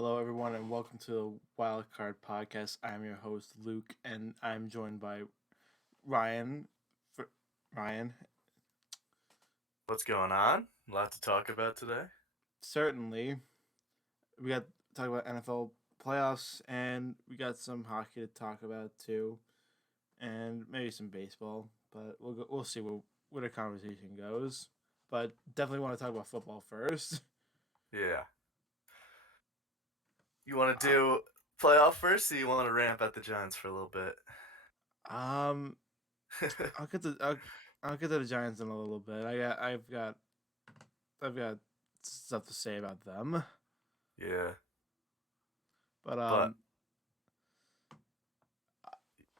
Hello, everyone, and welcome to the WildCard Podcast. I'm your host, Luke, and I'm joined by Ryan. Ryan, What's going on? A lot to talk about today. certainly, we got to talk about NFL playoffs, and we got some hockey to talk about too, and maybe some baseball. But we'll see where the conversation goes. But definitely want to talk about football first. Yeah. You want to Uh, do playoff first, or you want to ramp at the Giants for a little bit? um, I'll get to I'll get to the Giants in a little bit. I've got stuff to say about them. Yeah. But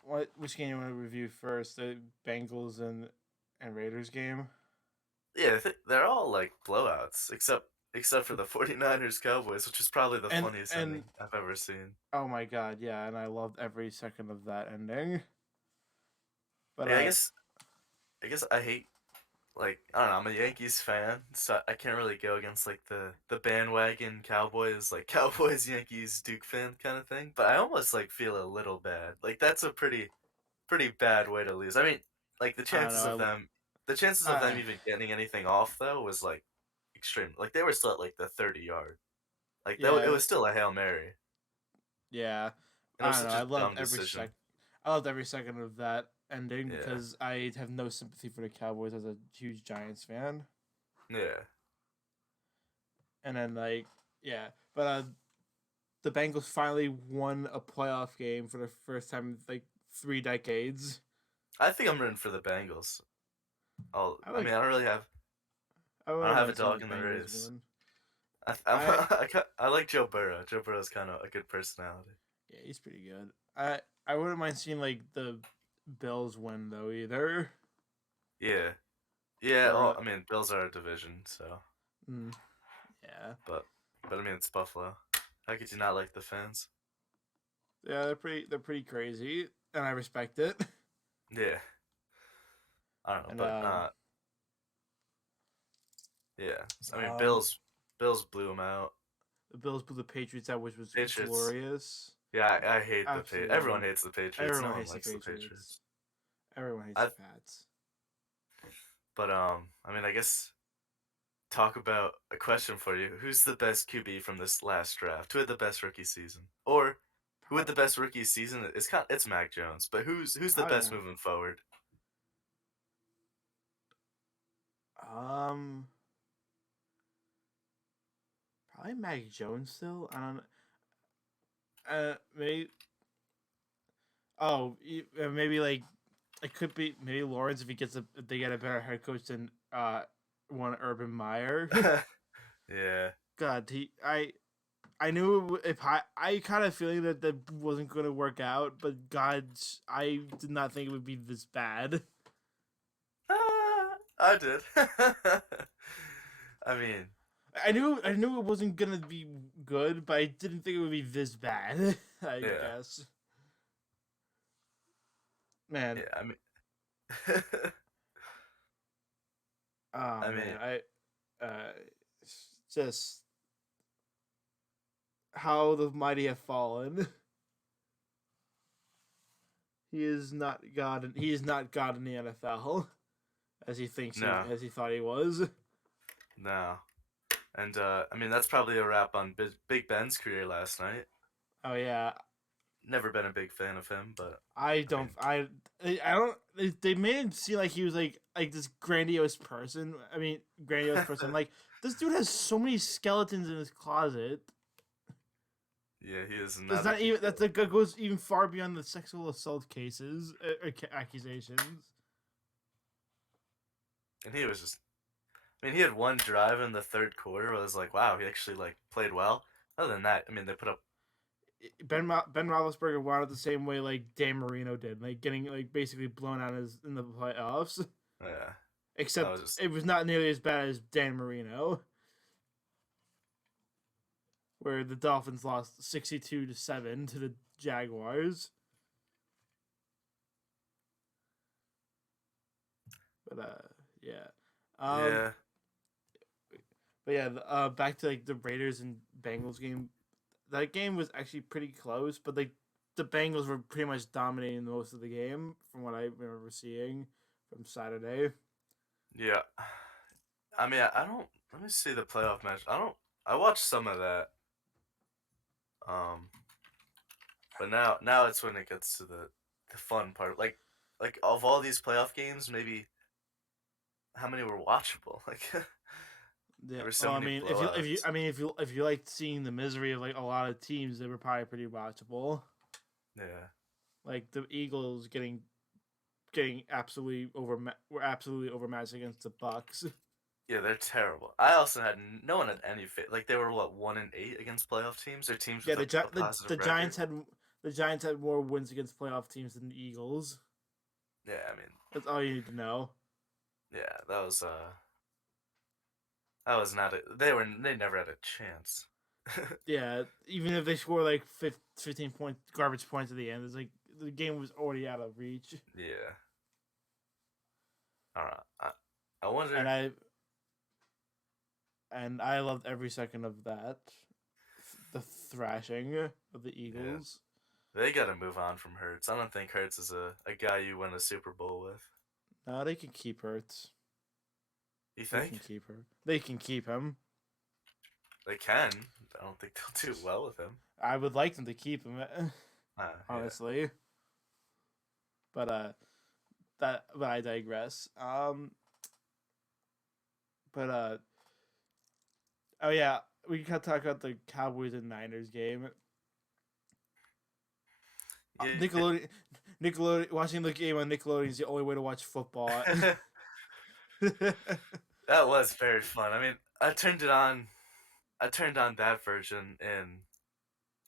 But which game you want to review first? The Bengals and Raiders game. yeah, they're all like blowouts, except for the 49ers Cowboys, which is probably the And funniest and ending I've ever seen. oh my god, yeah, and I loved every second of that ending. But Yeah, I guess I hate I don't know, I'm a Yankees fan, so I can't really go against like the bandwagon Cowboys, like Cowboys Yankees Duke fan kind of thing. But I almost like feel a little bad. Like that's a pretty bad way to lose. I mean, like I don't know. the chances of I them even getting anything off though was like extreme. Like they were still at like the 30 yard. Like it yeah, was still a Hail Mary, yeah. and it was I don't know. such I a loved dumb decision. I loved every second of that ending Yeah, because I have no sympathy for the Cowboys as a huge Giants fan. yeah, And then yeah, but the Bengals finally won a playoff game for the first time in like 3 decades. I think I'm rooting for the Bengals. I I mean, like I I don't wouldn't have a mind seeing the dog in the Bengals race. win. I'm, I I like Joe Burrow. Joe Burrow's kind of a good personality. Yeah, he's pretty good. I wouldn't mind seeing like the Bills win though either. Yeah, yeah. Well, Or I mean, Bills are a division, so mm, yeah, but I mean, it's Buffalo. How could you not like the fans? yeah, they're pretty crazy, and I respect it. Yeah, I don't know, And but yeah. I mean, um, Bills blew them out. the Bills blew the Patriots out, which was Patriots. glorious. Yeah, I hate the Patriots. Everyone Absolutely, hates the Patriots. No everyone one hates the likes the Patriots. Patriots. Everyone hates I the Pats. but I mean, I guess talk about a question for you. Who's the best QB from this last draft? Who had the best rookie season? Or who had Pro- the best rookie season? It's Mac Jones, but who's the Probably best Mac. moving forward? Um, Probably Mac Jones still. I don't. Maybe. Oh, maybe like it could be maybe Lawrence if they get a better head coach than one Urban Meyer. Yeah. God, I knew if I kind of feeling that wasn't going to work out, but God, I did not think it would be this bad. I did. I mean, I knew it wasn't gonna be good, but I didn't think it would be this bad. I yeah. guess, man. Yeah, I mean Oh I mean, man, it's just how the mighty have fallen. He is not God. He is not God in the NFL, as no. as he thought he was. No. And I mean that's probably a wrap on Big Ben's career last night. Oh yeah, Never been a big fan of him, but I I don't. mean, I don't. They made him seem like he was like this grandiose person. I mean, grandiose person. Like this dude has so many skeletons in his closet. yeah, he is That's not a not good even that kid. goes even far beyond the sexual assault cases accusations. And he was just I mean, he had one drive in the third quarter where I was like, wow, he actually like played well. Other than that, I mean, they put up Ben Roethlisberger wound up the same way like Dan Marino did, like getting like basically blown out in the playoffs. yeah. That was Except just it was not nearly as bad as Dan Marino, where the Dolphins lost 62-7 to the Jaguars. But yeah. Um, yeah. but yeah, back to like the Raiders and Bengals game. that game was actually pretty close, but the Bengals were pretty much dominating most of the game from what I remember seeing from Saturday. Yeah. I mean, I don't. Let me see the playoff match. I don't. I watched some of that. Um, but now it's when it gets to the fun part. Like of all these playoff games, maybe how many were watchable? Like Yeah. there were so Well, I many mean, blowouts. if you liked seeing the misery of like a lot of teams, they were probably pretty watchable. Yeah. Like the Eagles getting were absolutely overmatched against the Bucks. Yeah, they're terrible. I also had no one had any fit. Like they were what 1-8 against playoff teams or teams Yeah, with a positive the record. Giants had more wins against playoff teams than the Eagles. Yeah, I mean, That's all you need to know. yeah, that was not a, they never had a chance. Yeah, even if they score like 15 point garbage points at the end, it's like the game was already out of reach. Yeah. All right. I And wonder. I loved every second of that. The thrashing of the Yeah. Eagles. They got to move on from Hurts. I don't think Hurts is a guy you win a Super Bowl with. No, they can keep Hurts. You They can think? keep her. They can keep him. They can. I don't think they'll do well with him. I would like them to keep him, Yeah. honestly. But but I digress. But oh yeah, we can talk about the Cowboys and Niners game. Yeah. Nickelodeon, watching the game on Nickelodeon is the only way to watch football. That was very fun. I mean, I turned it on. I turned on that version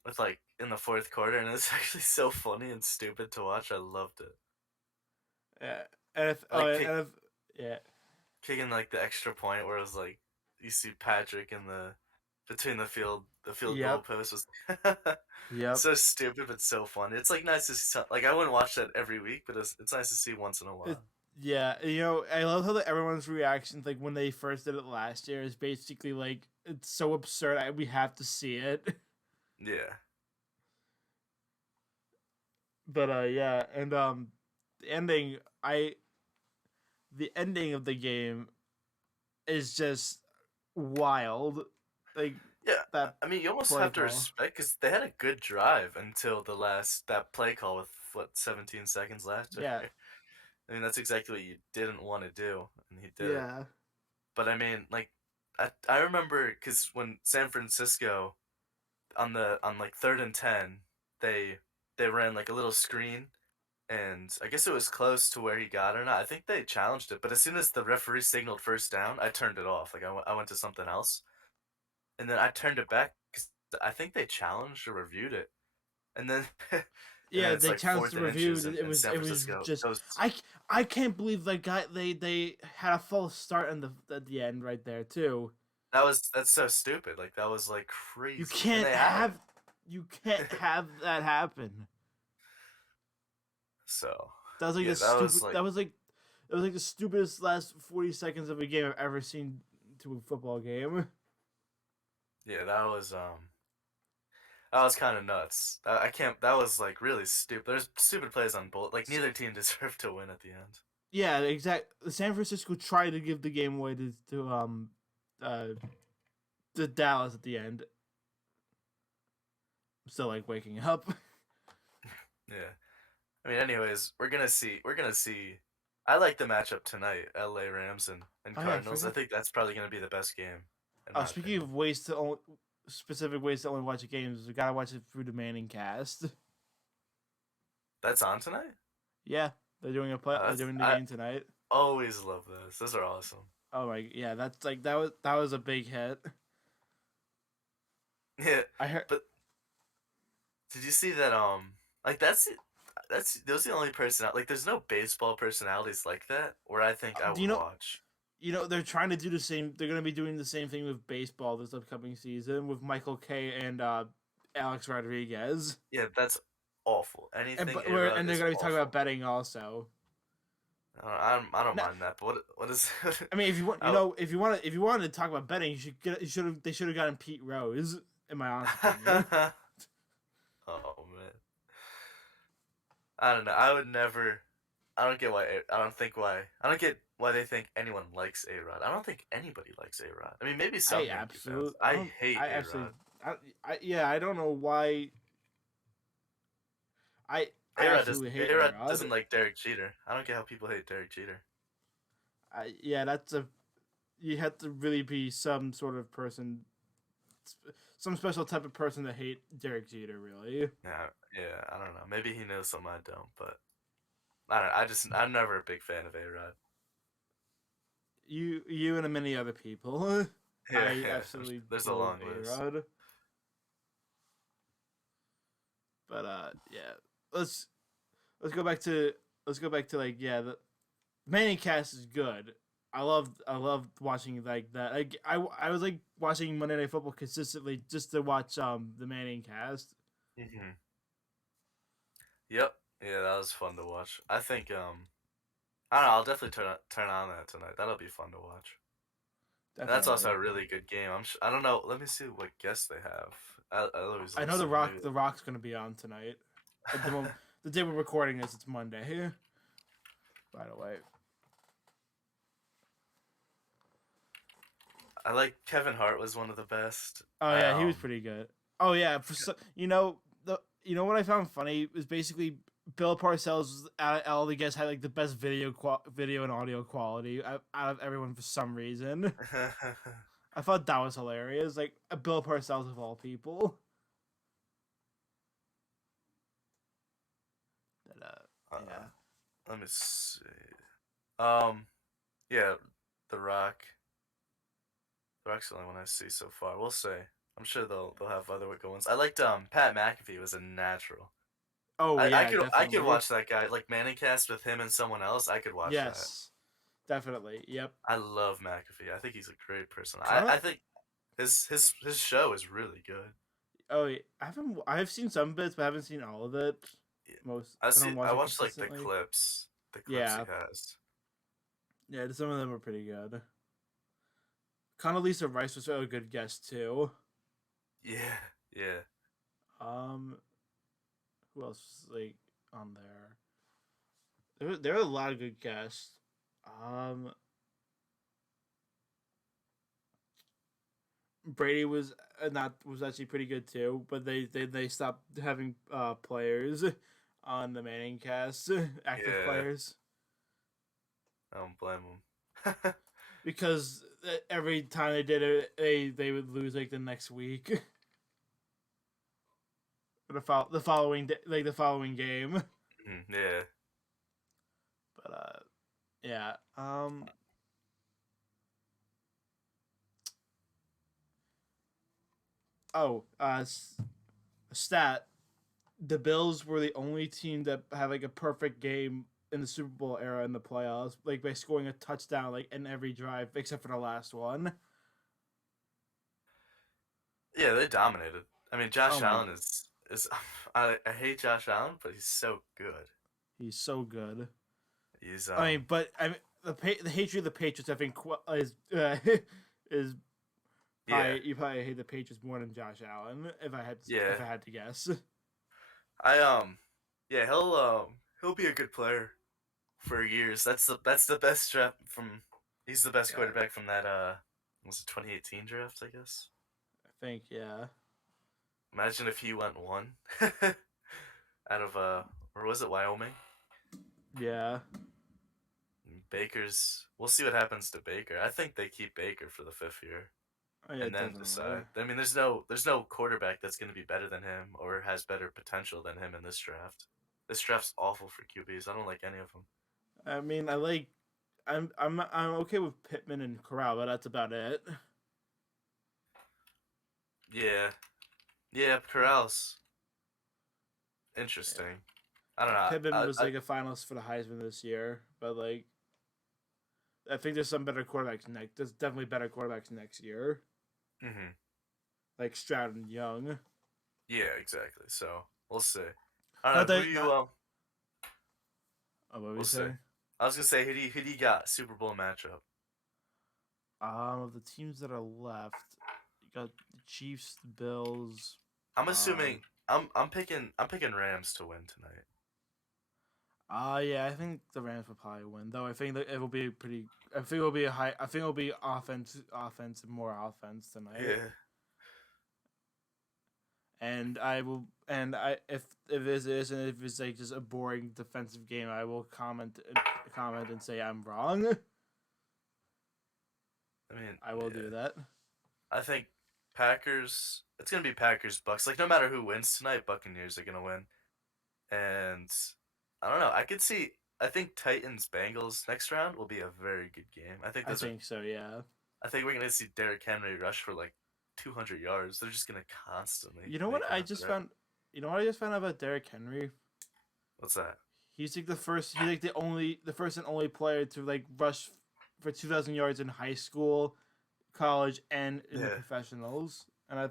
with like in the fourth quarter, and it's actually so funny and stupid to watch. I loved it. Yeah, and Like yeah, kicking like the extra point where it was like you see Patrick in the between the field goal yep, post was yep. so stupid but so fun. It's like nice to see. Like I wouldn't watch that every week, but it's nice to see once in a It, while. yeah, I love how everyone's reaction, like when they first did it last year, is basically like it's so absurd. We have to see it. Yeah, But yeah, and the ending, the ending of the game is just wild. Like yeah. that I mean, you almost play have to call. respect because they had a good drive until the last that play call with what 17 seconds left. Yeah, I mean, that's exactly what you didn't want to do, and he did it. yeah, But I mean, like, I remember because when San Francisco on like 3rd and 10, they they ran like a little screen, and I guess it was close to where he got it or not. I think they challenged it, but as soon as the referee signaled first down, I turned it off. Like I went to something else, and then I turned it back because I think they challenged or reviewed it, and then and then yeah. it's They like challenged fourth the and review. inches, and San It was Francisco just goes. I can't believe the guy they had a false start in the at the end right there too. That's so stupid. Like that was like You crazy, and can't they had have you can't it. have that happen. So That was like yeah, the that was stupid. like It was like the stupidest last 40 seconds of a game I've ever seen to a football game. yeah, that was kind of nuts. I can't. That was like really stupid. There's stupid plays on both. Like neither team deserved to win at the end. Yeah, exact. San Francisco tried to give the game away uh to Dallas at the end. I'm still like waking up. Yeah. I mean, anyways, we're gonna see. We're gonna see. I like the matchup tonight, L.A. Rams and Oh yeah, I Cardinals. I forgot. think that's probably gonna be the best game, in Oh, my speaking opinion. of specific ways to only watch a game, is we gotta watch it through the Manning cast. That's on tonight. Yeah, they're doing a play. They're That's doing the I game tonight. always love those. Those are awesome. Oh my, yeah, that's like that was a big hit. Yeah, I heard. but did you see that? Like that's those are the only person like. There's no baseball personalities like that where I think I Do would watch. they're trying to do the same. They're gonna be doing the same thing with baseball this upcoming season with Michael Kay and Alex Rodriguez, Yeah, that's awful. and Anything era and they're is gonna be talking about awful. betting also. I don't No, mind that, but what is? I mean, if you want, I, if you wanted to talk about betting, they should have gotten Pete Rose in my honest opinion. Oh man, I don't know. I would never. I don't get why. I don't think why. I don't get why they think anyone likes A Rod. I don't think anybody likes A Rod. I mean, maybe some Yankee fans. I I don't. hate I A absolutely. Rod. Yeah. I don't know why. I A Rod doesn't. absolutely hate A Rod A-Rod. doesn't like Derek Jeter. I don't get how people hate Derek Jeter. Yeah, that's a. You have to really be some sort of person, some special type of person to hate Derek Jeter. Really. Yeah. I don't know. Maybe he knows something I don't, but I don't. I'm never a big fan of A Rod. You and many other people. Yeah, I yeah. absolutely There's a loathe long list. A-Rod. But yeah, let's go back to like the Manning cast is good. I loved watching like that. I was like watching Monday Night Football consistently just to watch the Manning cast. Mhm. Yep. Yeah, that was fun to watch. I think I don't know. I'll definitely turn on that tonight. That'll be fun to watch. And that's also Definitely. a really good game. I don't know. Let me see what guests they have. I always I love know seeing maybe. The Rock's gonna be on tonight. The day we're recording this, it's Monday. By the way. I like Kevin Hart was one of the best. Oh yeah, he was pretty good. Oh yeah, you know what I found funny was basically Bill Parcells out of all the guests had like the best video and audio quality out of everyone for some reason. I thought that was hilarious. Like Bill Parcells of all people. But, yeah. Let me see. Yeah, The Rock. The Rock's the only one I see so far. We'll see. I'm sure they'll have other good ones. I liked Pat McAfee was a natural. Oh yeah, I definitely. could watch that guy like Manningcast with him and someone else. I could watch that. Yes, definitely. Yep. I love McAfee. I think he's a great person. I think his show is really good. Oh, yeah. I've seen some bits, but I haven't seen all of it. Yeah. I watched like the clips he has. Yeah, some of them are pretty good. Condoleezza Rice was a good guest too. Yeah. Who else was like on there? There were a lot of good guests. Brady was actually pretty good too, but they stopped having players on the Manning cast, active players. I don't blame them. Because every time they did it, they would lose like the next week. The following game. Yeah. But yeah. Stat. The Bills were the only team that had like a perfect game in the Super Bowl era in the playoffs, like by scoring a touchdown like in every drive except for the last one. Yeah, they dominated. I mean, Josh Allen is I hate Josh Allen, but he's so good. He's so good. He's the hatred of the Patriots I think is you probably hate the Patriots more than Josh Allen if I had to guess. He'll be a good player for years. That's the best draft from. He's the best quarterback from that was it 2018 draft, I guess. I think yeah. Imagine if he went one out of or was it Wyoming? Yeah. We'll see what happens to Baker. I think they keep Baker for the 5th year. Oh, yeah, and then decide. I mean, there's no quarterback that's going to be better than him or has better potential than him in this draft. This draft's awful for QBs. I don't like any of them. I mean, I'm okay with Pittman and Corral, but that's about it. Yeah, Corral's interesting. I don't know. Pittman was like a finalist for the Heisman this year, but like, I think there's some better quarterbacks next. There's definitely better quarterbacks next year. Mhm. Like Stroud and Young. Yeah, exactly. So we'll see. I don't know. Who you what were we saying? I was gonna say who do you got Super Bowl matchup? Of the teams that are left, you got the Chiefs, Bills. I'm assuming I'm picking Rams to win tonight. Yeah, I think the Rams will probably win. Though I think that it will be pretty. I think it will be a high. I think it will be offense, more offense tonight. Yeah. And I will, and I if it is, and if it's like just a boring defensive game, I will comment and say I'm wrong. I mean, I will do that. I think Packers. It's gonna be Packers Bucks. Like no matter who wins tonight, Buccaneers are gonna win. And I don't know. I could see. I think Titans Bengals next round will be a very good game. I think so. Yeah. I think we're gonna see Derrick Henry rush for like 200 yards. They're just gonna constantly. You know what I just found? You know what I just found out about Derrick Henry? What's that? He's like the first. He's like the first and only player to like rush for 2,000 yards in high school, college, and in the professionals. And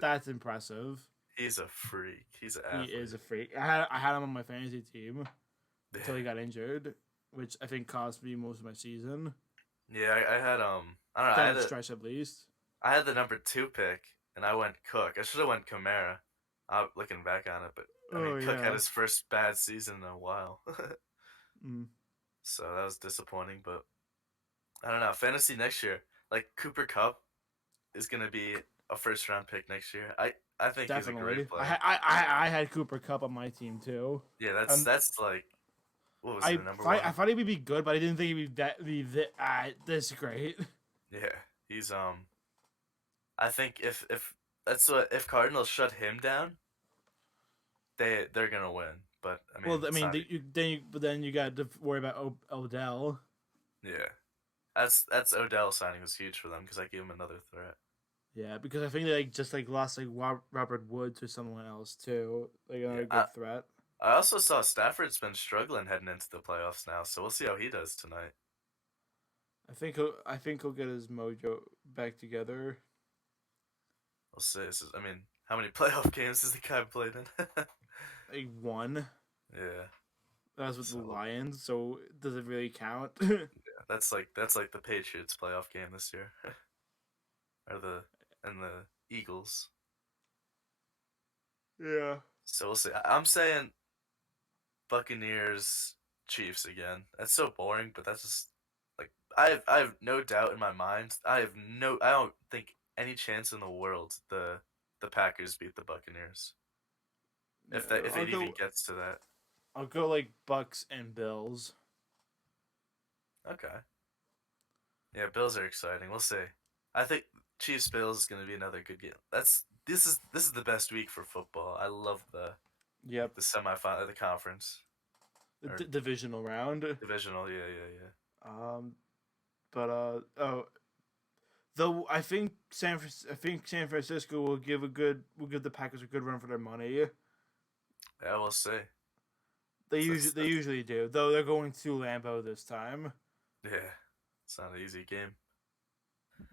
that's impressive. He's a freak. He's an athlete. He is a freak. I had him on my fantasy team until he got injured, which I think cost me most of my season. Yeah, I had I don't know. That I had stretch at least. I had the number 2 pick, and I went Cook. I should have went Kamara. Looking back on it, but I mean, Cook had his first bad season in a while, so that was disappointing. But I don't know. Fantasy next year, like Cooper Kupp, is gonna be a first round pick next year. I think definitely. He's a great player. I had Cooper Kupp on my team too. Yeah, that's like. What was the number 1? I thought he would be good, but I didn't think he'd be this great. Yeah, he's I think if Cardinals shut him down, they're gonna win. But I mean, well, I mean, then you got to worry about Odell. Yeah, that's Odell signing was huge for them because I gave him another threat. Yeah, because I think they just lost Robert Woods or someone else too, another good threat. I also saw Stafford's been struggling heading into the playoffs now, so we'll see how he does tonight. I think he'll get his mojo back together. We'll see. I mean, how many playoff games has the guy played in? Like 1. Yeah. That was with the Lions, so does it really count? Yeah, that's like the Patriots playoff game this year, or the Eagles. Yeah. So we'll see. I'm saying Buccaneers Chiefs again. That's so boring, but that's just like I have no doubt in my mind. I don't think any chance in the world the Packers beat the Buccaneers. If it even gets to that. I'll go like Bucks and Bills. Okay. Yeah, Bills are exciting. We'll see. I think Chiefs Bills is going to be another good game. This is the best week for football. I love the semifinal, the conference, the divisional round. Divisional, yeah. Though I think San Francisco will give the Packers a good run for their money. Yeah, we'll see. They usually do, though they're going to Lambeau this time. Yeah, it's not an easy game.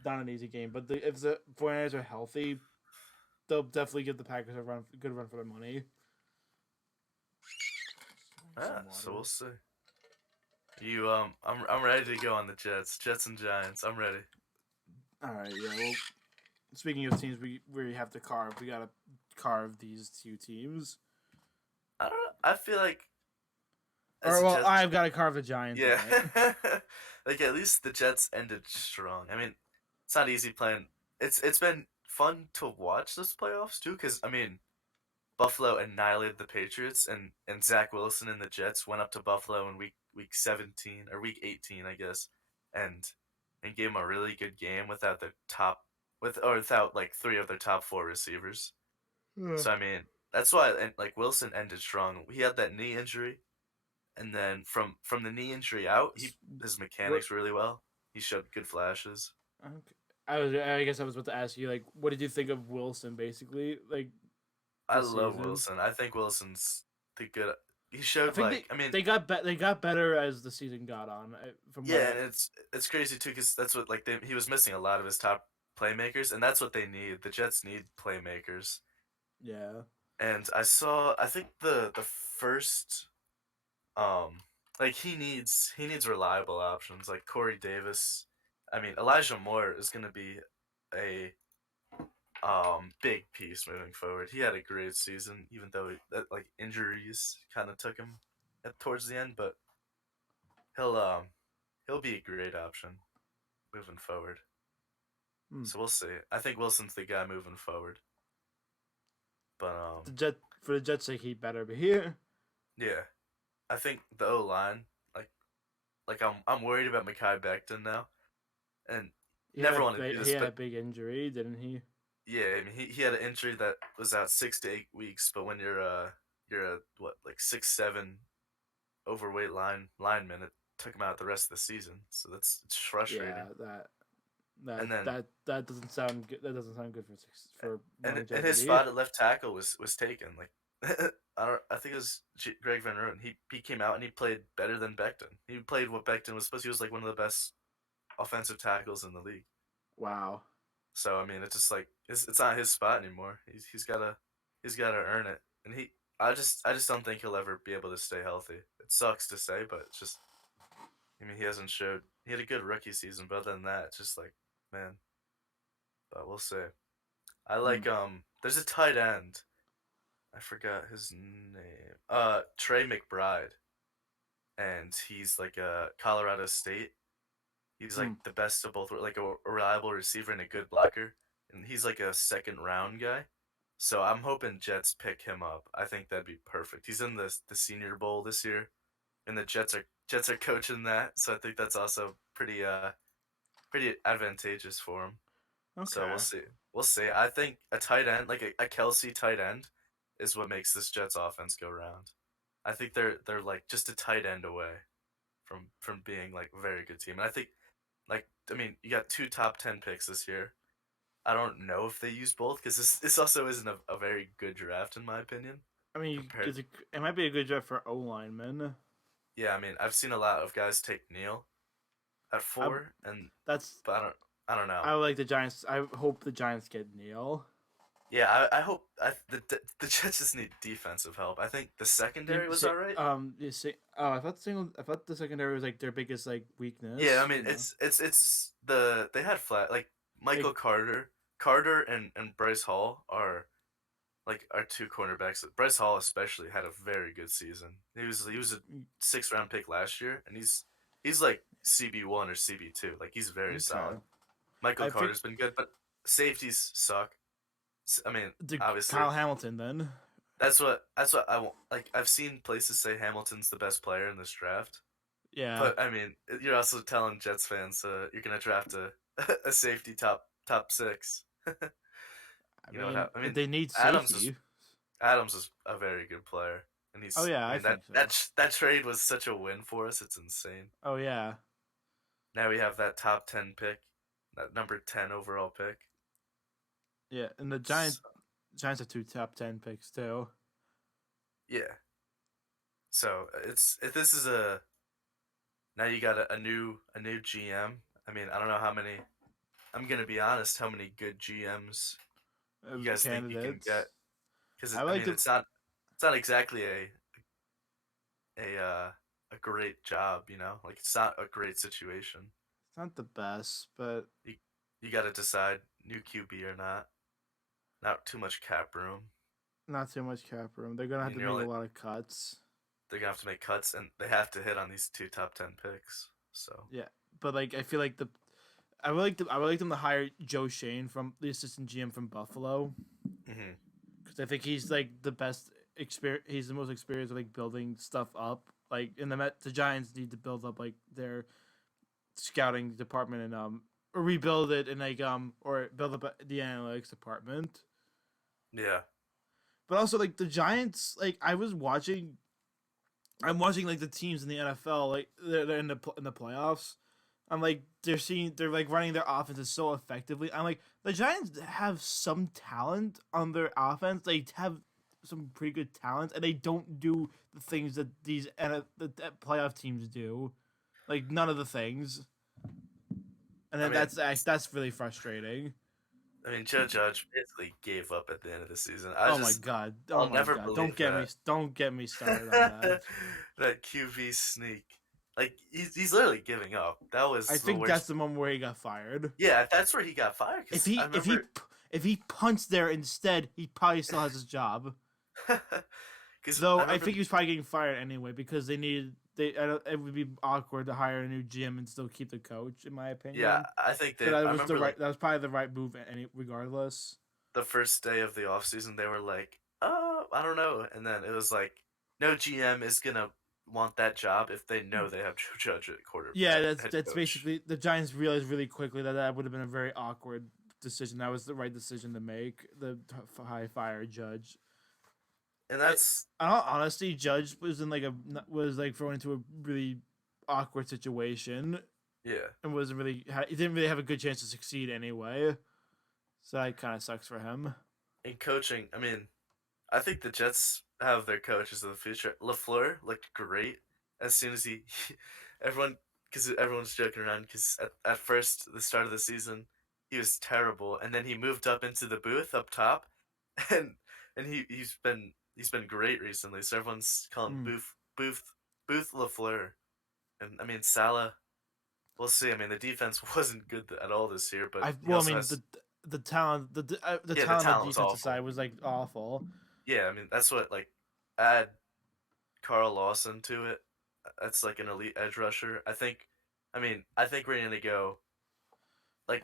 Not an easy game, but if the 49ers are healthy, they'll definitely give the Packers a good run for their money. So we'll see. I'm ready to go on the Jets and Giants. I'm ready. All right, yeah. Well, speaking of teams, we have to carve. We gotta carve these 2 teams. I don't know. I feel like. I've got to carve the Giants. Yeah. Like at least the Jets ended strong. I mean, it's not easy playing. It's been fun to watch this playoffs too, because I mean, Buffalo annihilated the Patriots, and Zach Wilson and the Jets went up to Buffalo in week 17 or week 18, I guess, and gave them a really good game without like 3 of their top 4 receivers. Yeah. So I mean, that's why like Wilson ended strong. He had that knee injury, and then from the knee injury out, his mechanics really well. He showed good flashes. Okay. I guess I was about to ask you, like, what did you think of Wilson? Basically, like, I love Wilson. I think Wilson's the good. He showed they got better as the season got on. And it's crazy too because that's what he was missing a lot of his top playmakers, and that's what they need. The Jets need playmakers. Yeah. And I think the first, he needs reliable options like Corey Davis. I mean, Elijah Moore is going to be a big piece moving forward. He had a great season, even though like injuries kind of took him towards the end. But he'll um he'll be a great option moving forward. Hmm. So we'll see. I think Wilson's the guy moving forward. But For the Jets' sake, he better be here. yeah, I think the O line, I'm worried about Mekhi Becton now, and never want to do He this, had a but big injury, didn't he? yeah, I mean he had an injury that was out 6 to 8 weeks. But when you're a what like 6'7" overweight lineman, it took him out the rest of the season. So it's frustrating. Yeah, And then that doesn't sound good. That doesn't sound good for and his longevity. spot at left tackle was taken. Like I think it was Greg Van Roten. He came out and he played better than Becton. He played what Becton was supposed to. He was like one of the best offensive tackles in the league. Wow. So I mean, it's just like it's not his spot anymore. He's gotta earn it. And I just don't think he'll ever be able to stay healthy. It sucks to say, but it's just I mean he hasn't showed. He had a good rookie season, but other than that, it's just like man. But we'll see. I like there's a tight end. I forgot his name. Trey McBride. And he's like a Colorado State. He's like the best of both, like a reliable receiver and a good blocker. And he's like a second round guy. So I'm hoping Jets pick him up. I think that'd be perfect. He's in the Senior Bowl this year, and the Jets are coaching that. So I think that's also pretty advantageous for him. Okay. So we'll see. We'll see. I think a tight end, like a Kelsey tight end, is what makes this Jets offense go round. I think they're like just a tight end away from being like a very good team. And I think you got 2 top 10 picks this year. I don't know if they use both because this also isn't a very good draft in my opinion. I mean, it might be a good draft for O linemen. Yeah, I mean, I've seen a lot of guys take Neal at 4, but I don't know. I would like the Giants. I hope the Giants get Neal. Yeah, I hope the Jets just need defensive help. I think the secondary was all right. I thought the secondary was like their biggest like weakness. Yeah, I mean it's they had flat like Michael Carter and Bryce Hall are like our 2 cornerbacks. Bryce Hall especially had a very good season. He was a 6th round pick last year, and he's like CB1 or CB2. Like he's very solid. Michael Carter's been good, but safeties suck. I mean, obviously Kyle Hamilton. Then that's what I want. Like I've seen places say Hamilton's the best player in this draft. Yeah, but I mean, you're also telling Jets fans you're gonna draft a safety top 6. I mean, they need safety. Adams is a very good player, and he's. Oh yeah, I think that trade was such a win for us. It's insane. Oh yeah. Now we have that top 10 pick, that number 10 overall pick. Yeah, and the Giants have 2 top 10 picks too. Yeah. So this is now you got a new GM. I mean, I don't know how many. I'm gonna be honest. How many good GMs you guys think you can get? Because it's not exactly a great job. Like it's not a great situation. It's not the best, but you got to decide new QB or not. Not too much cap room. Not too much cap room. They're gonna have to make a lot of cuts. They're gonna have to make cuts, and they have to hit on these 2 top 10 picks. So yeah, but like I feel like I would like them to hire Joe Shane from the assistant GM from Buffalo, because I think he's like the best He's the most experienced with like building stuff up. Like the Giants need to build up like their scouting department and or rebuild it and like or build up the analytics department. Yeah. But also like the Giants, like I'm watching like the teams in the NFL, like they're in the playoffs. I'm like they're like running their offenses so effectively. I'm like the Giants have some talent on their offense. They have some pretty good talent, and they don't do the things that these the playoff teams do. Like none of the things. And then that's really frustrating. I mean, Joe Judge basically gave up at the end of the season. My god! I'll never believe Don't get me started on that. That QB sneak. Like he's literally giving up. That was. I think that's the moment where he got fired. Yeah, that's where he got fired. If he If he punts there instead, he probably still has his job. Because Though I think he was probably getting fired anyway because they needed. It would be awkward to hire a new GM and still keep the coach, in my opinion. Yeah, I think So that I was remember like that was probably the right move, regardless. the first day of the offseason, they were like, I don't know. And then it was like, no GM is going to want that job if they know they have Joe Judge at quarterback. Yeah, that's basically the Giants realized really quickly that would have been a very awkward decision. That was the right decision to make. The high fire Judge. And that's honestly, Judge was thrown into a really awkward situation. Yeah, and he didn't really have a good chance to succeed anyway. So that kind of sucks for him. In coaching, I mean, I think the Jets have their coaches of the future. LaFleur looked great as soon as everyone's joking around because at first the start of the season he was terrible, and then he moved up into the booth up top, and he's been great recently. So everyone's calling Booth LaFleur, and I mean Salah. We'll see. I mean the defense wasn't good at all this year, but the talent on the defensive side was like awful. Yeah, I mean that's what add Carl Lawson to it. That's like an elite edge rusher. I think we're gonna go.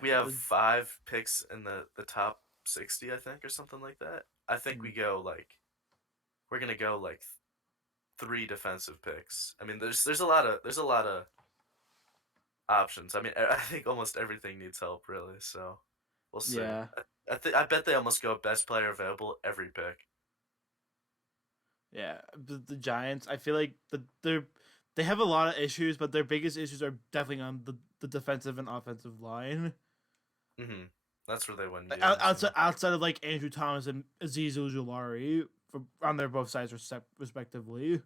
We have 5 picks in the top 60, I think, or something like that. I think we're gonna go 3 defensive picks. I mean, there's a lot of options. I mean, I think almost everything needs help, really. So we'll see. Yeah. I bet they almost go best player available every pick. Yeah, the Giants. I feel like they have a lot of issues, but their biggest issues are definitely on the defensive and offensive line. Mm-hmm. That's where they win. Outside of Andrew Thomas and Azeez Ojulari on their both sides respectively.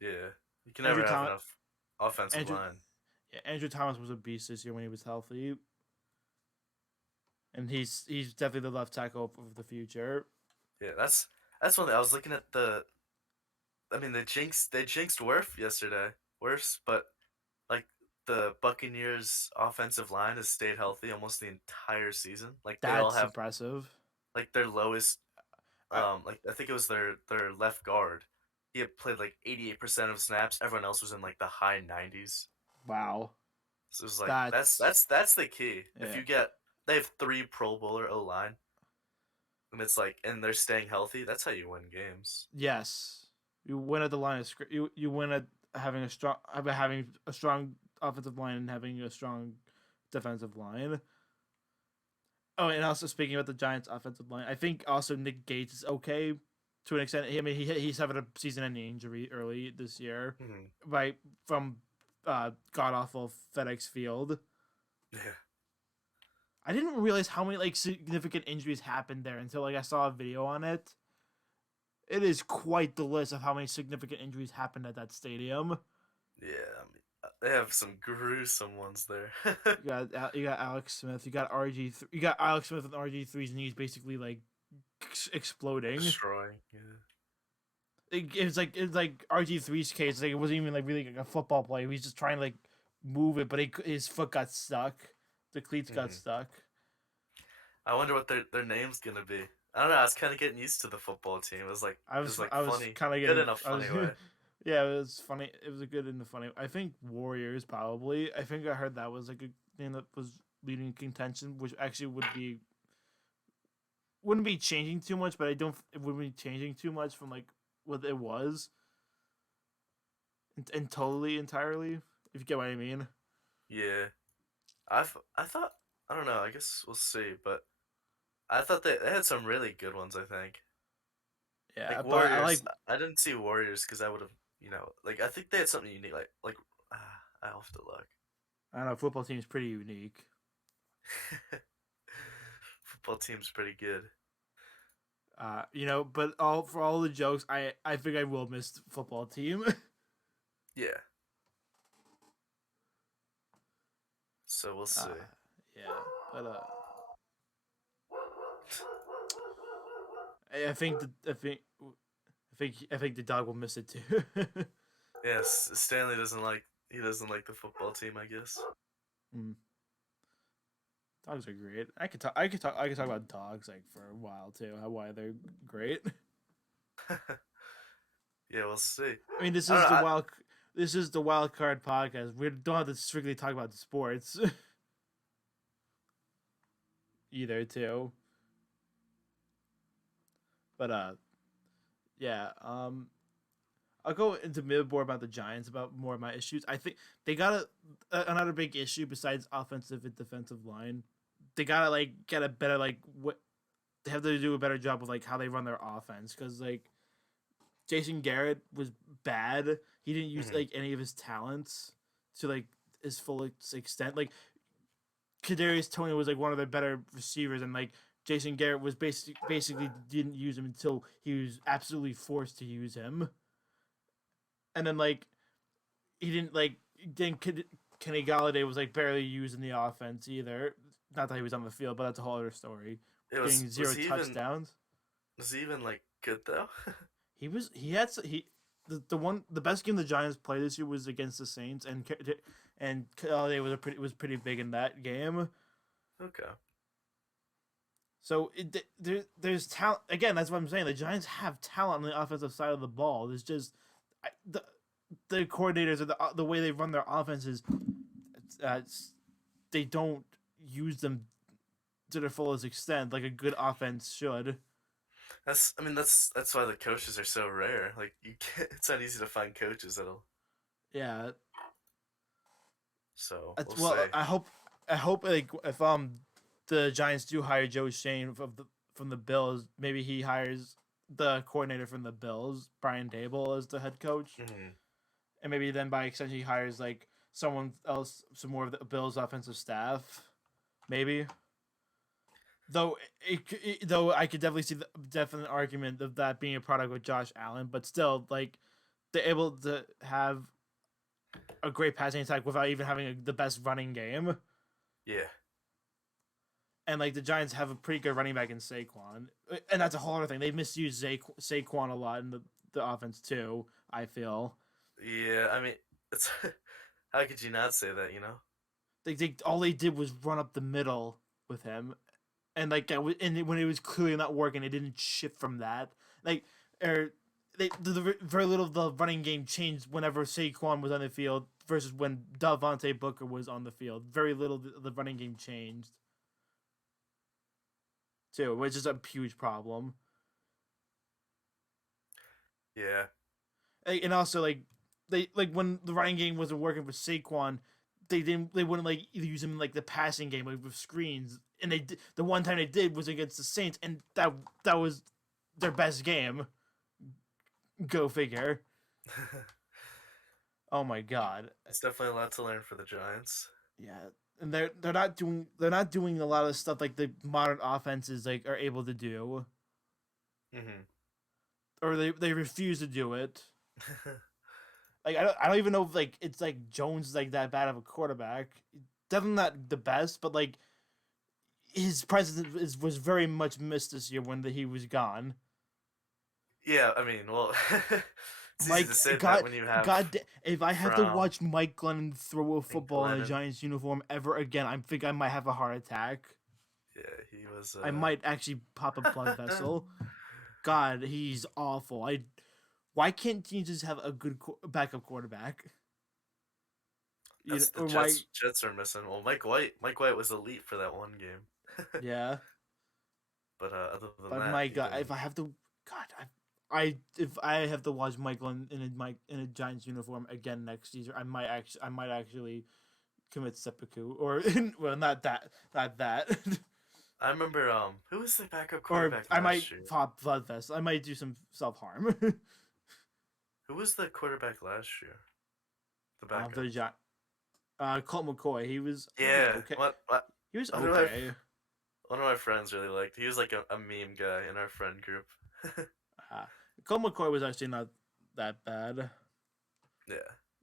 Yeah, you can never have enough offensive line. Yeah, Andrew Thomas was a beast this year when he was healthy, and he's definitely the left tackle of the future. Yeah, that's one thing. I was looking at they jinxed Wirf yesterday. But the Buccaneers offensive line has stayed healthy almost the entire season. They all have impressive. Their lowest I think it was their left guard. He had played 88% of snaps. Everyone else was in the high 90s. Wow. So it was that's the key. Yeah. If they have 3 Pro Bowler O-line, and it's and they're staying healthy, that's how you win games. Yes. You win at the line of script. You win at having a strong offensive line and having a strong defensive line. Oh, and also speaking about the Giants' offensive line, I think also Nick Gates is okay to an extent. I mean, he's having a season-ending injury early this year, from god awful FedEx Field. Yeah. I didn't realize how many significant injuries happened there until I saw a video on it. It is quite the list of how many significant injuries happened at that stadium. Yeah, I mean, they have some gruesome ones there. you got Alex Smith. You got RG. You got Alex Smith with RG3's knees basically exploding, destroying. Yeah. It's like RG3's case. It wasn't even really a football play. He was just trying to move it, but his foot got stuck. The cleats got stuck. I wonder what their name's gonna be. I don't know. I was kind of getting used to the football team. It was funny, kind of good in a funny way. Yeah, it was funny. It was a good in a funny. I think Warriors probably. I think I heard that was a thing that was leading contention, which actually wouldn't be changing too much, but it wouldn't be changing too much from what it was. And entirely, if you get what I mean. Yeah, I thought, I don't know. I guess we'll see, but I thought they had some really good ones. I think. Yeah, Warriors. I didn't see Warriors because I would have, I think they had something unique. I'll have to look. I don't know. Football team is pretty unique. Football team's pretty good. But for all the jokes, I think I will miss the football team. Yeah. So we'll see. Yeah, but I think the dog will miss it too. Yes, Stanley doesn't like the football team, I guess. Dogs are great. I could talk about dogs like for a while too. Why they're great. Yeah, we'll see. I mean, I don't know. this is the Wild Card Podcast. We don't have to strictly talk about sports either too. But yeah. I'll go into more about the Giants, about more of my issues. I think they got another big issue besides offensive and defensive line. They gotta like get a better like what they have to do a better job of like how they run their offense because like Jason Garrett was bad. He didn't use like any of his talents to like his full extent. Like Kadarius Toney was like one of their better receivers, and like Jason Garrett was basically didn't use him until he was absolutely forced to use him. And then like he didn't like then Kenny Galladay was like barely used in the offense either. Not that he was on the field, but that's a whole other story. It Getting zero touchdowns. Was he even like good though? The best game the Giants played this year was against the Saints, and Galladay was pretty big in that game. Okay. So there's talent again. That's what I'm saying. The Giants have talent on the offensive side of the ball. There's just the coordinators or the way they run their offenses. They don't use them to their fullest extent like a good offense should. That's why the coaches are so rare. Like it's not easy to find coaches that'll. Yeah. So we'll see. I hope like if the Giants do hire Joe Shane from the Bills, maybe he hires the coordinator from the Bills, Brian Daboll, as the head coach, and maybe then by extension he hires like someone else, some more of the Bills' offensive staff, maybe. Though I could definitely see the definite argument of that being a product with Josh Allen, but still, like they're able to have a great passing attack without even having the best running game. Yeah. And like the Giants have a pretty good running back in Saquon, and that's a whole other thing. They misused Saquon a lot in the offense too. I feel. Yeah, I mean, it's how could you not say that? You know, all they did was run up the middle with him, and like and when it was clearly not working, it didn't shift from that. Like very little of the running game changed whenever Saquon was on the field versus when Devontae Booker was on the field. Very little of the running game changed. Too, which is a huge problem. Yeah. And also like they like when the running game wasn't working for Saquon, they wouldn't like use him in like the passing game like with screens. And the one time they did was against the Saints, and that was their best game. Go figure. Oh my god. It's definitely a lot to learn for the Giants. Yeah. And they're not doing a lot of stuff like the modern offenses like are able to do. Or they refuse to do it. Like I don't even know if like it's like Jones is like that bad of a quarterback. Definitely not the best, but like his presence was very much missed this year when he was gone. Yeah, I mean, well, it's easy to say that when you have. If I have to watch Mike Glennon throw a football in a Giants uniform ever again, I think I might have a heart attack. Yeah, he was. I might actually pop a blood vessel. God, he's awful. Why can't teams just have a good backup quarterback? The Jets are missing. Well, Mike White was elite for that one game. Yeah. But other than that, my God, if I have to, if I have to watch Mike Glenn in a Giants uniform again next season, I might actually commit seppuku, or well, not that. I remember who was the backup quarterback or I might last year? pop blood vest. I might do some self-harm. Who was the quarterback last year? The backup. Colt McCoy. He was okay. What? He was okay. One of my friends really liked. He was like a meme guy in our friend group. Colt McCoy was actually not that bad. Yeah.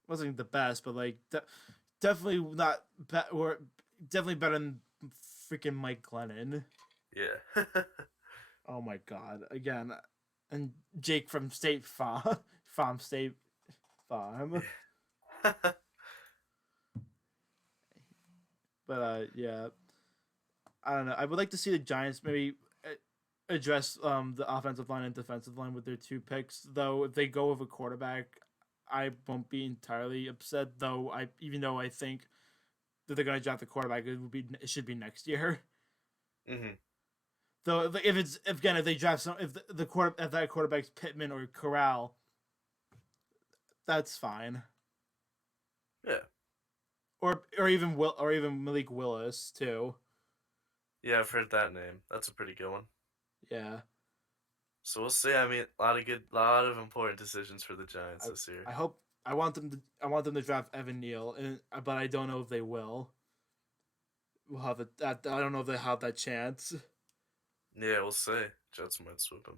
Wasn't the best, but like definitely not or definitely better than freaking Mike Glennon. Yeah. Oh my God! Again, and Jake from State Farm. But yeah, I don't know. I would like to see the Giants maybe address the offensive line and defensive line with their 2 picks. Though if they go with a quarterback, I won't be entirely upset. Even though I think that they're going to draft the quarterback, it should be next year. Mm-hmm. Though if they draft if that quarterback's Pittman or Corral, that's fine. Yeah. Or even Malik Willis too. Yeah, I've heard that name. That's a pretty good one. Yeah. So we'll see. I mean, a lot of important decisions for the Giants this year. I want them to draft Evan Neal, but I don't know if they will. We'll have I don't know if they have that chance. Yeah, we'll see. Jets might swoop him.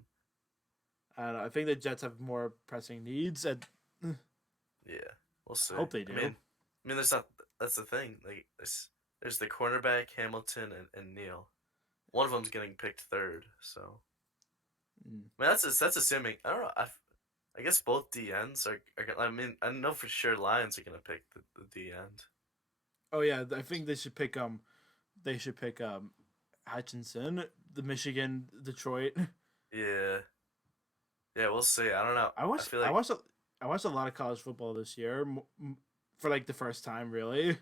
I don't know. I think the Jets have more pressing needs. Yeah, we'll see. I hope they do. I mean, there's not. That's the thing. Like, there's the cornerback Hamilton and Neal. One of them's getting picked third. So, I mean, that's assuming. I don't know. I guess both DNs are. I mean, I know for sure Lions are gonna pick the D end. Oh yeah, I think they should pick Hutchinson, the Michigan Detroit. Yeah. Yeah, we'll see. I don't know. I watched a lot of college football this year for like the first time, really.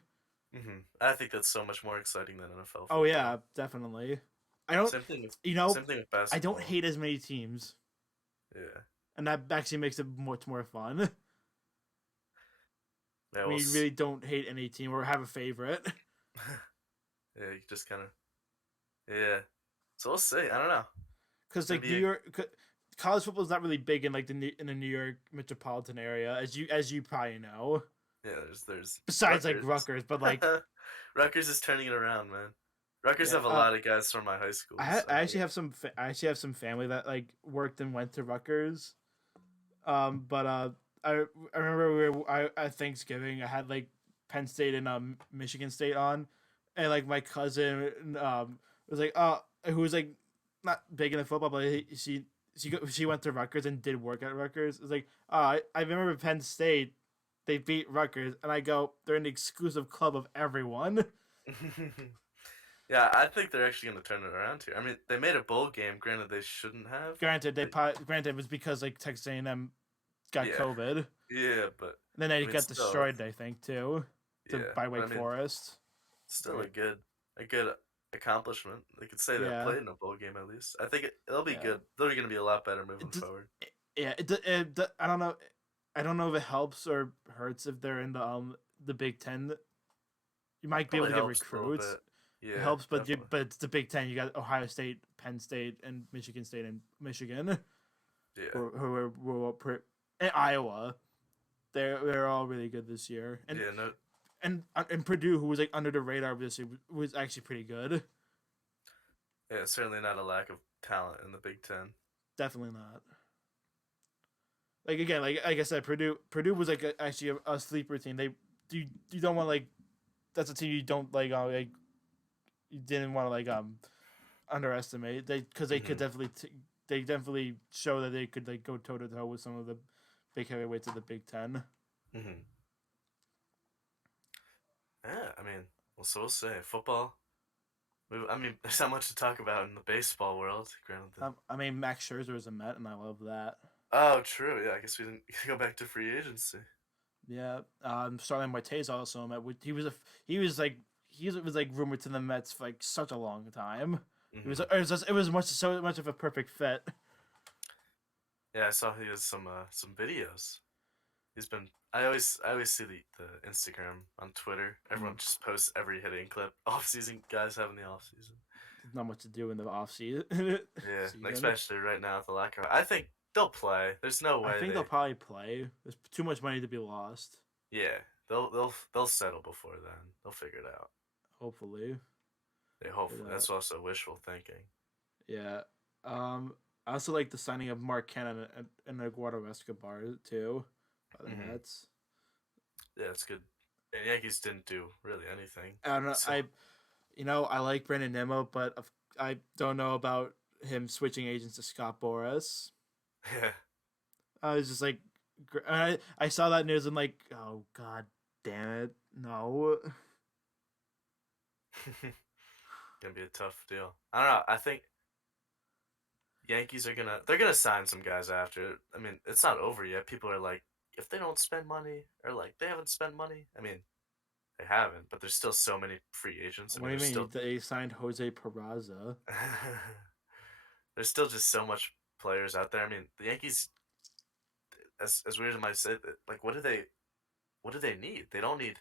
Mm-hmm. I think that's so much more exciting than NFL football. Oh yeah, definitely. I don't. Same thing with basketball. I don't hate as many teams. Yeah. And that actually makes it much more fun. Yeah, we really don't hate any team or have a favorite. Yeah, you just kind of. Yeah. So we'll see. I don't know. Because like New York, college football is not really big in like in the New York metropolitan area, as you probably know. Yeah, there's besides Rutgers. Like Rutgers, but like Rutgers is turning it around, man. Rutgers have a lot of guys from my high school. I actually have some family that like worked and went to Rutgers. But I remember at Thanksgiving I had like Penn State and Michigan State on, and like my cousin was like who was like not big into football, but she went to Rutgers and did work at Rutgers. It was like I remember Penn State, they beat Rutgers, and I go, they're an exclusive club of everyone. Yeah, I think they're actually going to turn it around here. I mean, they made a bowl game. Granted, they shouldn't have. Granted, it was because like Texas A&M got COVID. Yeah, but then they got destroyed, I think, too, by Wake Forest. Still a good accomplishment. They could say they played in a bowl game at least. I think it'll be good. They're going to be a lot better moving forward. Yeah, I don't know. I don't know if it helps or hurts if they're in the Big Ten. You might be able to get recruits. Yeah, it helps, but it's the Big Ten. You got Ohio State, Penn State, and Michigan State, and Michigan. Yeah. Who and Iowa. They're all really good this year. And and Purdue, who was like under the radar this year, was actually pretty good. Yeah, certainly not a lack of talent in the Big Ten. Definitely not. Like again, like I said, Purdue was like actually a sleeper team. You don't want like that's a team you don't like you didn't want to like underestimate because they could definitely they definitely show that they could like go toe to toe with some of the big heavyweights of the Big Ten. Mm-hmm. Yeah, I mean, so we'll say football. I mean, there's not much to talk about in the baseball world. Granted, I mean, Max Scherzer was a Met, and I love that. Oh, true. Yeah, I guess we didn't go back to free agency. Yeah, Starling Marte's also a Met. He was rumored to the Mets for like such a long time. Mm-hmm. It was so much of a perfect fit. Yeah, I saw he has some videos. He's been. I always see the Instagram on Twitter. Everyone just posts every hitting clip. Off-season guys having the off-season. There's not much to do in the off-season. Yeah, especially right now with the lack of. I think they'll play. There's no way. I think they'll probably play. There's too much money to be lost. Yeah, they'll settle before then. They'll figure it out. Hopefully. That's also wishful thinking. Yeah. I also like the signing of Mark Cannon and Eduardo Escobar too. By the Mets. Yeah, it's good. And Yankees didn't do really anything. I don't know. So. I like Brandon Nimmo, but I don't know about him switching agents to Scott Boras. Yeah. I was just like, I saw that news and like, oh god damn it, no. gonna be a tough deal. I don't know. I think Yankees are they're gonna sign some guys after. I mean, it's not over yet. People are like, if they don't spend money, or like they haven't spent money. I mean, they haven't, but there's still so many free agents. I What mean, do you there's mean? still They signed Jose Peraza. there's still just so much players out there. I mean, the Yankees, as weird as I might say, like what do they need? They don't need.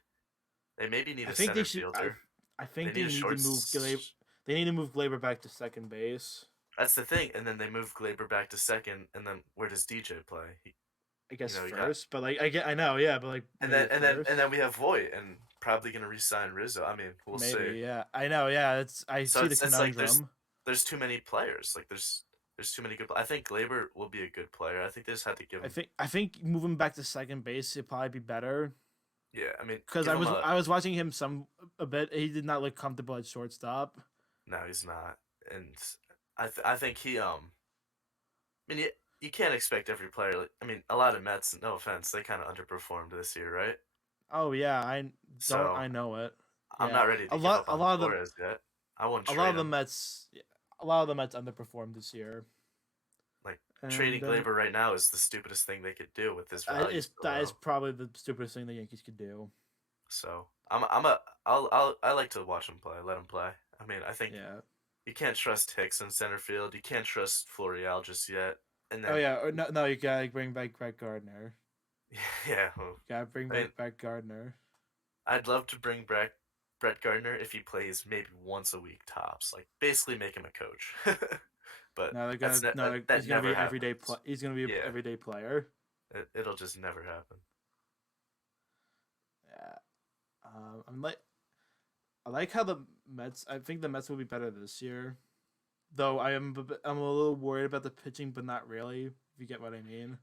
They maybe need I a think they center should. fielder. I They think need they a need to short. move Glaber. They need to move Glaber back to second base. That's the thing, and then they move Glaber back to second, and then where does DJ play? I guess You got, first, but like I know, yeah, but like and maybe then first. we have Voit, and probably gonna re-sign Rizzo. I mean, we'll see. Maybe, yeah, I know, yeah. I So see the it's like conundrum. there's too many players. Like there's too many good. I think Glaber will be a good player. I think they just had to give him. I think moving back to second base would probably be better. Yeah, I mean, Because give him a. I was watching him a bit. He did not look comfortable at shortstop. No, he's not, and I think he I mean, you can't expect every player. Like, I mean, a lot of Mets. No offense, they kind of underperformed this year, right? Oh yeah, So I know it. I'm Yeah, not ready to give up a on lot of Torres yet. I won't a lot trade of the him. Mets, a lot of the Mets underperformed this year. Like trading And Glaber right now is the stupidest thing they could do with his value so that is low. probably the stupidest thing the Yankees could do. So I like to watch him play, let him play. I mean, I think Yeah. you can't trust Hicks in center field. You can't trust Florial just yet. And Oh then yeah. Or no, you gotta bring back Brett Gardner. yeah, well, You gotta bring I mean, back Brett Gardner. I'd love to bring back Brett Gardner if he plays maybe once a week tops, like basically make him a coach. But No, they're gonna that he's gonna be never an everyday happens. He's gonna be an Yeah, everyday player. it'll just never happen. Yeah. I'm like I like how the Mets. I think the Mets will be better this year. Though I'm a little worried about the pitching, but not really. If you get what I mean.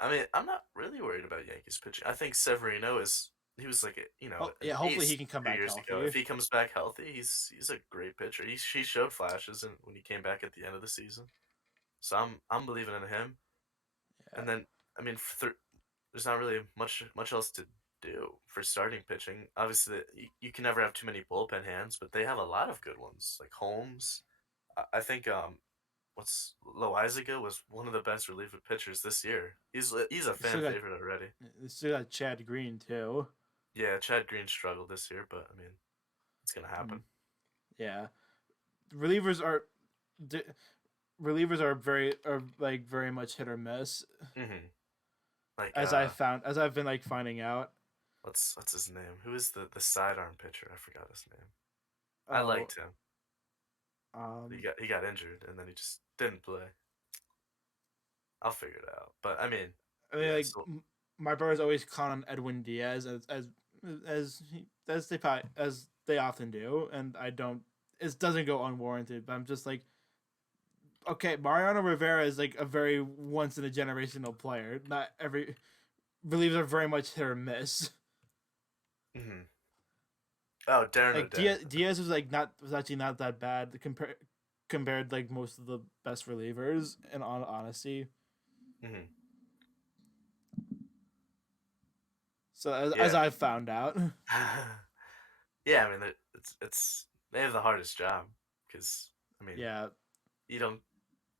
I mean, I'm not really worried about Yankees pitching. I think Severino is he was like Oh an yeah, hopefully he ace can come 3 back years ago. healthy. If he comes back healthy, he's a great pitcher. He showed flashes when he came back at the end of the season. So I'm believing in him. Yeah. And then I mean, there's not really much else to do for starting pitching. Obviously, you can never have too many bullpen hands, but they have a lot of good ones like Holmes. I think what's Loizaga was one of the best reliever pitchers this year. He's a They still fan got favorite already. they still got Chad Green too. Yeah, Chad Green struggled this year, but I mean, it's gonna happen. Mm, yeah. Relievers are relievers are like very much hit or miss. hmm Like As I've been like finding out. what's his name? Who is the sidearm pitcher? I forgot his name. I Oh, liked him. um, He got injured and then he just didn't play. I'll figure it out. But I mean, I mean yeah. like So my brothers always count on Edwin Diaz as they often do, and I don't. It doesn't go unwarranted, but I'm just like, okay, Mariano Rivera is like a very once in a generational player. Not every relievers are very much hit or miss. hmm oh, Darren Like O'Day. Diaz was actually not that bad compared like most of the best relievers. In all honesty, hmm so as Yeah. I found out, Yeah, I mean, it's they have the hardest job because I mean, yeah, you don't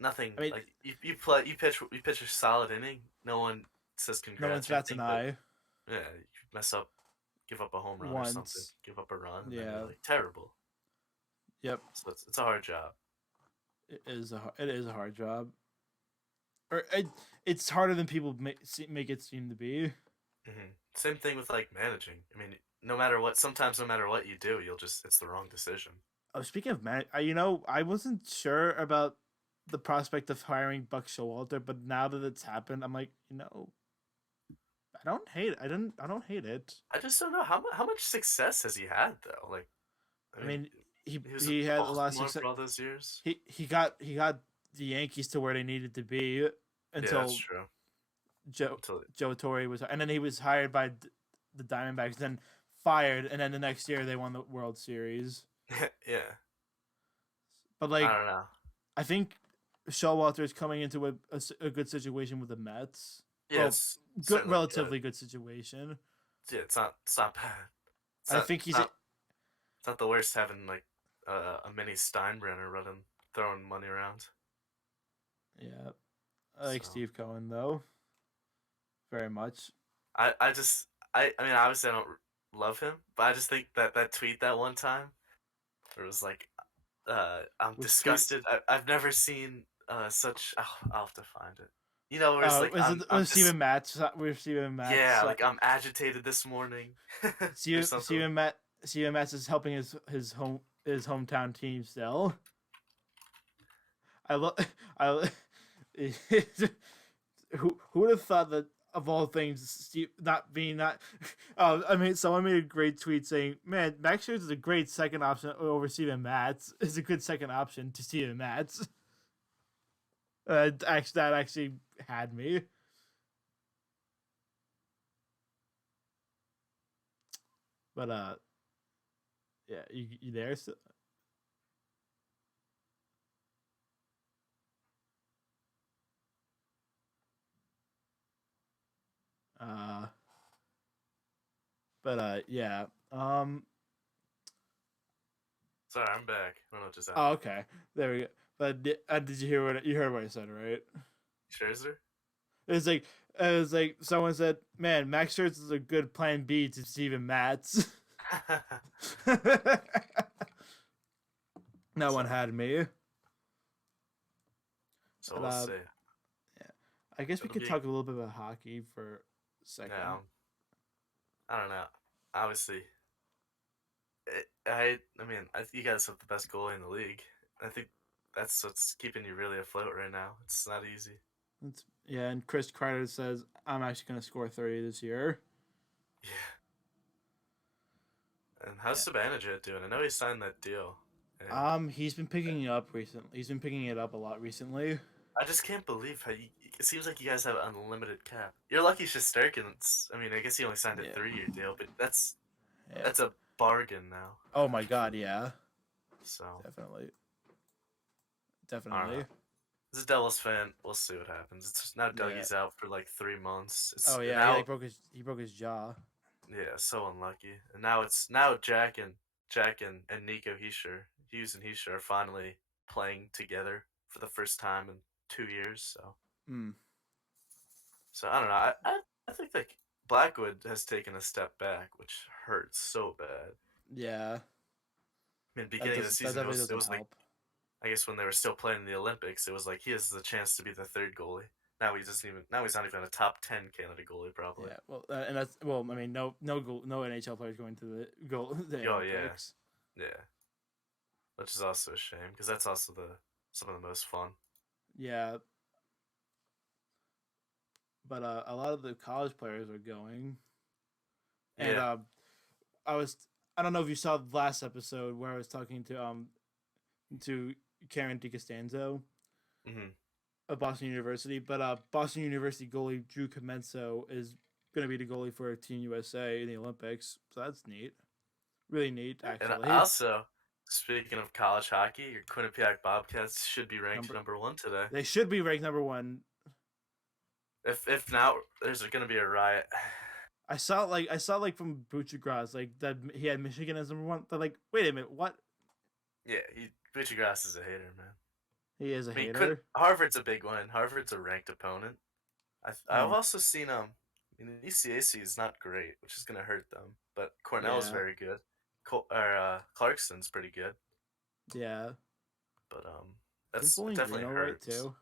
nothing I mean, like you pitch a solid inning. No one says no one's congrats or bats an anything, but eye yeah, you mess up, give up a home run or something, once. give up a run, and then you're Yeah, like terrible. yep. So it's a hard job. It is a hard job, or it's harder than people make it seem to be. Same thing with like managing. I mean, no matter what, sometimes no matter what you do, you'll just it's the wrong decision. Oh, speaking of man, I wasn't sure about the prospect of hiring Buck Showalter, but now that it's happened, I'm like, I don't hate it. I don't hate it. I just don't know how much success has he had though. Like, I I mean, mean, he was in he had a lot of Baltimore success. for all those years. He got the Yankees to where they needed to be Yeah, that's until true. Joe Until Joe Torre was, and then he was hired by the Diamondbacks, then fired, and then the next year they won the World Series. yeah, But I like, don't know. I think Showalter is coming into a good situation with the Mets. Yeah, Well, it's good, certainly good. relatively good situation. Yeah, it's not bad. It's I not think it's not the worst having like a mini Steinbrenner throwing money around. Yeah, I like So Steve Cohen though, very much. I mean obviously I don't love him, but I just think that tweet that one time where it was like I'm Which tweet? disgusted. I've never seen such. I'll have to find it. You know, where it's like Is it I'm was just Steven Matz? With Steven Matz, yeah, like I'm agitated this morning or Steven something. Steven Matt Steven Matz is helping his hometown team still. I love I. Who would have thought that of all things, Steve not being not. I mean, someone made a great tweet saying, "Man, Max Scherzer is a great second option over Steven Matz. Is a good second option to Steven Matz." That actually had me. But yeah, you there? So, uh, but yeah. Sorry, I'm back. I don't know what just Oh, happened. okay. There we go. But did you hear what you heard what I said, right? Scherzer? It was like someone said, "Man, Max Scherzer is a good plan B to Steven Matz." No so one had me. so But we'll see. yeah, I guess we It'll could be talk a little bit about hockey for a second. now. I don't know. Obviously, I mean you guys have the best goalie in the league. I think that's what's keeping you really afloat right now. It's not easy. Yeah, and Chris Kreider says I'm actually going to score 30 this year. Yeah. And how's Yeah. Sabanajit doing? I know he signed that deal. And He's been picking it up recently. He's been picking it up a lot recently. I just can't believe how it seems like you guys have unlimited cap. You're lucky Shesterkin's. I mean, I guess he only signed a Yeah. 3-year deal, but Yeah. that's a bargain now. Oh my god, yeah. So Definitely. I don't Definitely. know. As a Devils fan, we'll see what happens. It's just now Yeah. Dougie's out for like 3 months. It's Oh yeah, now he broke his jaw. yeah, so unlucky. And it's Jack and Nico Hughes and Heischer are finally playing together for the first time in 2 years. Mm. So I don't know. I think like Blackwood has taken a step back, which hurts so bad. Yeah. I mean, beginning of the That season, definitely it doesn't was like help. I guess when they were still playing in the Olympics, it was like he has the chance to be the third goalie. Now he's not even a top 10 Canada goalie probably. Yeah, well, and that's well. I mean, no NHL players going to the Oh yeah, Olympics. yeah. Which is also a shame because that's also some of the most fun. Yeah, but a lot of the college players are going, and Yeah. I was I don't know if you saw the last episode where I was talking to Karen DiCostanzo Hmm. of Boston University, but Boston University goalie Drew Comenso is going to be the goalie for Team USA in the Olympics, so that's neat, really neat And actually. also, speaking of college hockey, your Quinnipiac Bobcats should be ranked number 1 today. They should be ranked number one. If not, there's going to be a riot. I saw from Buchagras like that he had Michigan as number one. They're like, wait a minute, what? Yeah, Buchagras is a hater, man. He is a I mean, hater. Harvard's a big one. Harvard's a ranked opponent. I've Mm. also seen ECAC is not great, which is gonna hurt them. But Cornell's Yeah, very good. Clarkson's pretty good. yeah. But Is that's it Bowling Green definitely all right hurts. too?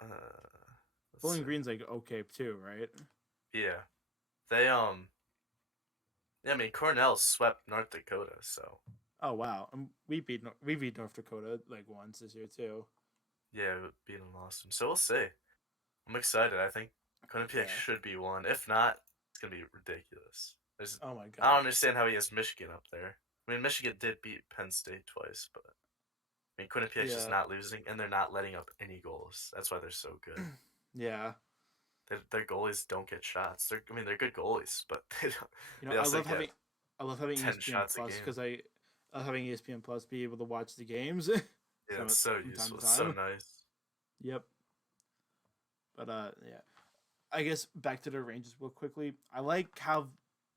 Uh, let's Bowling see. Green's like okay too, right? Yeah, they yeah, I mean Cornell swept North Dakota, so Oh wow, we beat North Dakota like once this year too. yeah, beat and lost them. So we'll see. I'm excited. I think Quinnipiac Yeah. should be one. If not, it's gonna be ridiculous. Oh my I don't god. understand how he has Michigan up there. I mean, Michigan did beat Penn State twice, but I mean, Quinnipiac's just Yeah. not losing, and they're not letting up any goals. That's why they're so good. Yeah. Their goalies don't get shots. They're good goalies, but they don't. You know, They also get I love having 10 ESPN shots a Plus game. because I love having ESPN Plus be able to watch the games. Yeah, from it's so from time useful. to It's so time. nice. Yep. But yeah. I guess back to the Rangers real quickly. I like how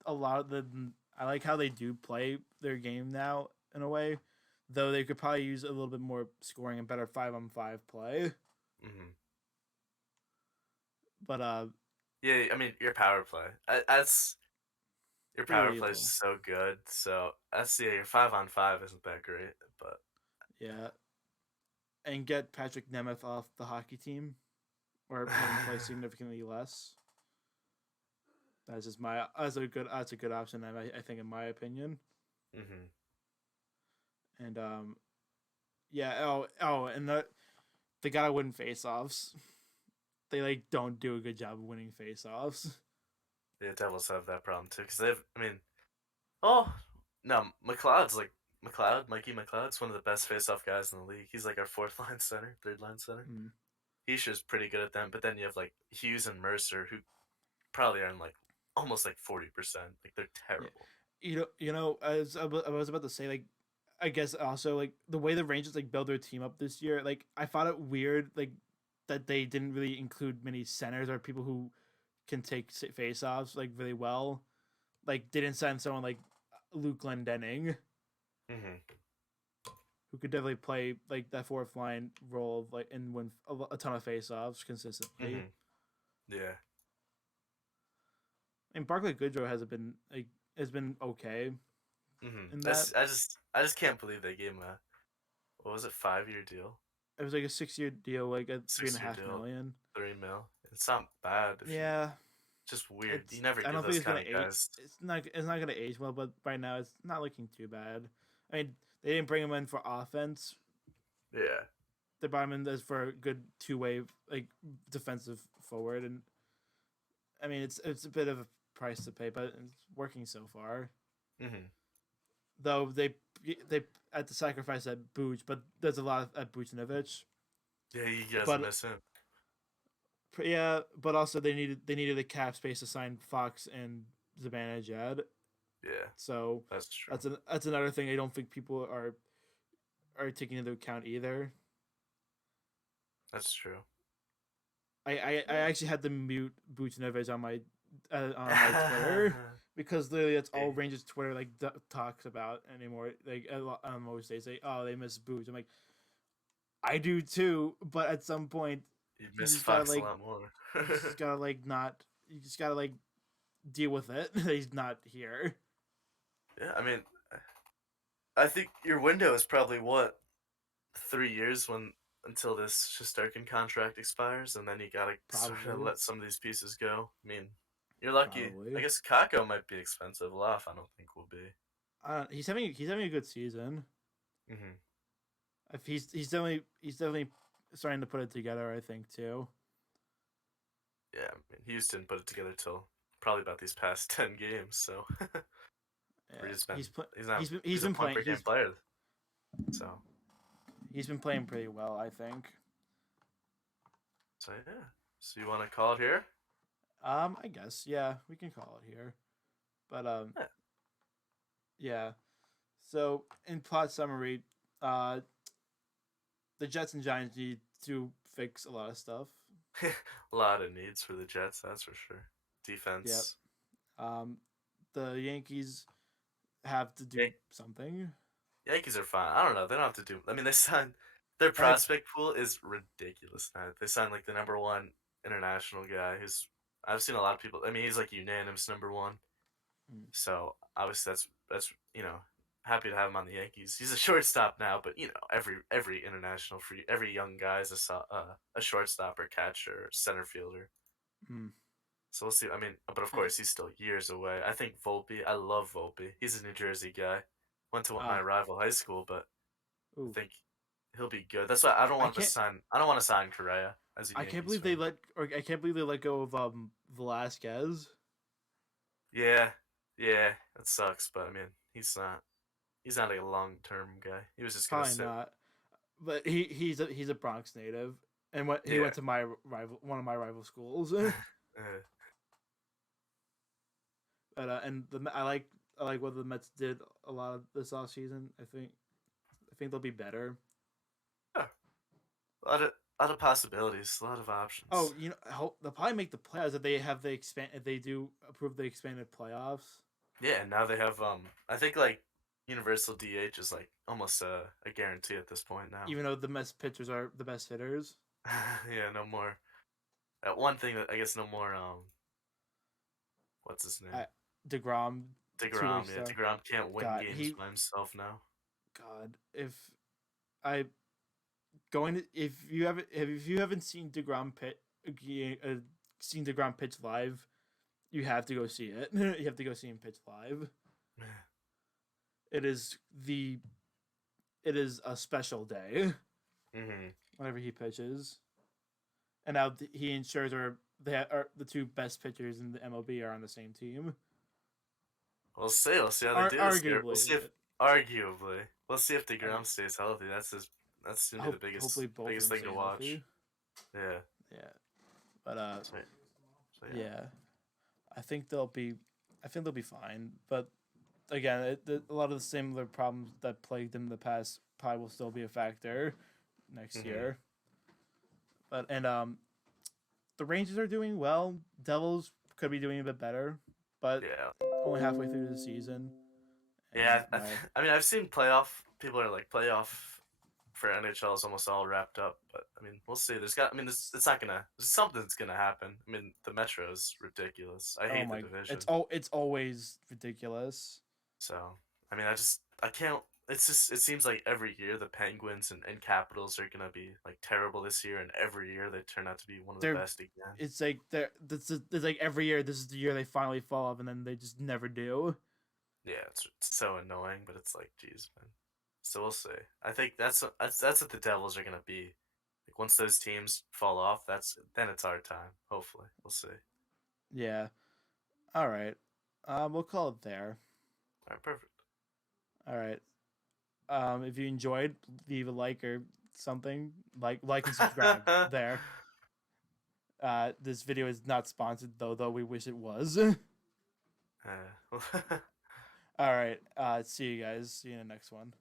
a lot of the I like how they do play their game now in a way, though they could probably use a little bit more scoring and better 5-on-5 play. Mm-hmm. But Yeah, I mean your power play. Your pretty power play is lethal. so good. So that's your 5-on-5 isn't that great, but Yeah, and get Patrick Nemeth off the hockey team, or have him play significantly less. That's just that's a good option. I think, in my opinion. hmm And yeah. And they gotta win faceoffs. They don't do a good job of winning faceoffs. the Devils have that problem too because they've. I mean, oh no, Mikey McLeod's one of the best face-off guys in the league. He's like our fourth line center, third line center. Mm. He's pretty good at them, but then you have like Hughes and Mercer who probably earn like almost like 40%. Like they're Yeah. terrible. As I was about to say, I guess also the way the Rangers build their team up this year, I found it weird that they didn't really include many centers or people who can take face-offs really well. They didn't sign someone like Luke Glendening, Mm-hmm. who could definitely play that fourth line role of and win a ton of face-offs consistently. Mm-hmm. Yeah. And Barclay Goodrow has been okay Mm-hmm. in that. I just can't believe they gave him a what was it 5-year deal, It was a 6-year deal, at three and a 6-year half deal, million. 3 mil. It's not bad if you Yeah, just weird. You never I give don't think those it's kind gonna of age. guys. It's not gonna age well, but right now it's not looking too bad. I mean, they didn't bring him in for offense. Yeah. They brought him in as for a good two-way defensive forward, and I mean it's a bit of a price to pay, but it's working so far. Mm-hmm. Though they at the sacrifice at Booch, but there's a lot at Buchnevich. Yeah, you guys But miss him. yeah, but also they needed the cap space to sign Fox and Zibanejad. Yeah, So that's true. that's another thing I don't think people are taking into account either. That's true. I actually had to mute Buchnevich on my Twitter because literally that's all Rangers Twitter talks about anymore. On most days, they miss Booch. I'm like, I do too, but at some point You you miss just gotta Fox a lot more. you just gotta not you just gotta deal with it. He's not here. Yeah, I mean, I think your window is probably what 3 years until this Shesterkin contract expires, and then you gotta sort of Probably. let some of these pieces go. I mean, you're lucky. Probably. I guess Kako might be expensive. Laf, I don't think will be. He's having a good season. Mm-hmm. If he's definitely starting to put it together, I think too. Yeah, I mean, Houston put it together till probably about these past 10 games. So Yeah, he's not he's he's a been point playing per game player. So he's been playing pretty well, I think. yeah. So you want to call it here? I guess yeah, we can call it here, but Yeah. yeah. So in plot summary, the Jets and Giants need to fix a lot of stuff. A lot of needs for the Jets, that's for sure. Defense. Yep. The Yankees have to do something. Yankees are fine. I don't know. They don't have to do. I mean, they signed. Their prospect pool is ridiculous now. They signed the number one international guy who's. I've seen a lot of people. I mean, he's unanimous number one. So obviously that's happy to have him on the Yankees. He's a shortstop now, but every international every young guy is a shortstop or catcher or center fielder. Mm. So we'll see. I mean, but of course he's still years away. I think Volpe. I love Volpe. He's a New Jersey guy. Went to my rival high school, but I think he'll be good. That's why I don't want to sign. I don't want to sign Correa as a I can't believe I can't believe they let go of Velasquez. Yeah, that sucks. But I mean, he's not. He's not a long term guy. He was just probably not. But he's a Bronx native, and he went to one of my rival schools. But I like what the Mets did a lot of this off season. I think they'll be better. Yeah, a lot of possibilities, a lot of options. Oh, they'll probably make the playoffs if they have if they do approve the expanded playoffs. Yeah, and now they have I think like universal DH is like almost a guarantee at this point now. Even though the best pitchers are the best hitters. Yeah, no more. One thing that I guess no more what's his name? I, DeGrom, two-way DeGrom. Yeah, star. DeGrom can't win God, games by himself now. God, I if you haven't seen seen DeGrom pitch live, you have to go see it. You have to go see him pitch live. It is a special day Mm-hmm. whenever he pitches, and now he ensures are the two best pitchers in the MLB are on the same team. We'll see. We'll see how they do this year. Arguably, We'll see if arguably. We'll see if DeGrom stays healthy. That's gonna be the biggest both biggest of them thing to stay watch. healthy. Yeah. Yeah, but So, yeah. I think they'll be fine. But again, a lot of the similar problems that plagued them in the past probably will still be a factor next year. But the Rangers are doing well. Devils could be doing a bit better, but yeah. only halfway through the season. Yeah, I mean, I've seen people are like playoff for NHL is almost all wrapped up, but I mean, we'll see. It's not gonna, something's gonna happen. I mean, the Metro is ridiculous. I hate the division. It's always ridiculous. So, I mean, I can't, it seems like every year the Penguins and Capitals are gonna be like terrible this year, and every year they turn out to be one of the best again. It's like it's like every year this is the year they finally fall off, and then they just never do. Yeah, it's so annoying, but it's like, geez, man. So we'll see. I think that's what the Devils are gonna be. Like once those teams fall off, then it's our time. Hopefully, we'll see. Yeah. All right. We'll call it there. All right, perfect. All right. If you enjoyed, leave a like or something. Like and subscribe there. This video is not sponsored though we wish it was. All right. See you guys. See you in the next one.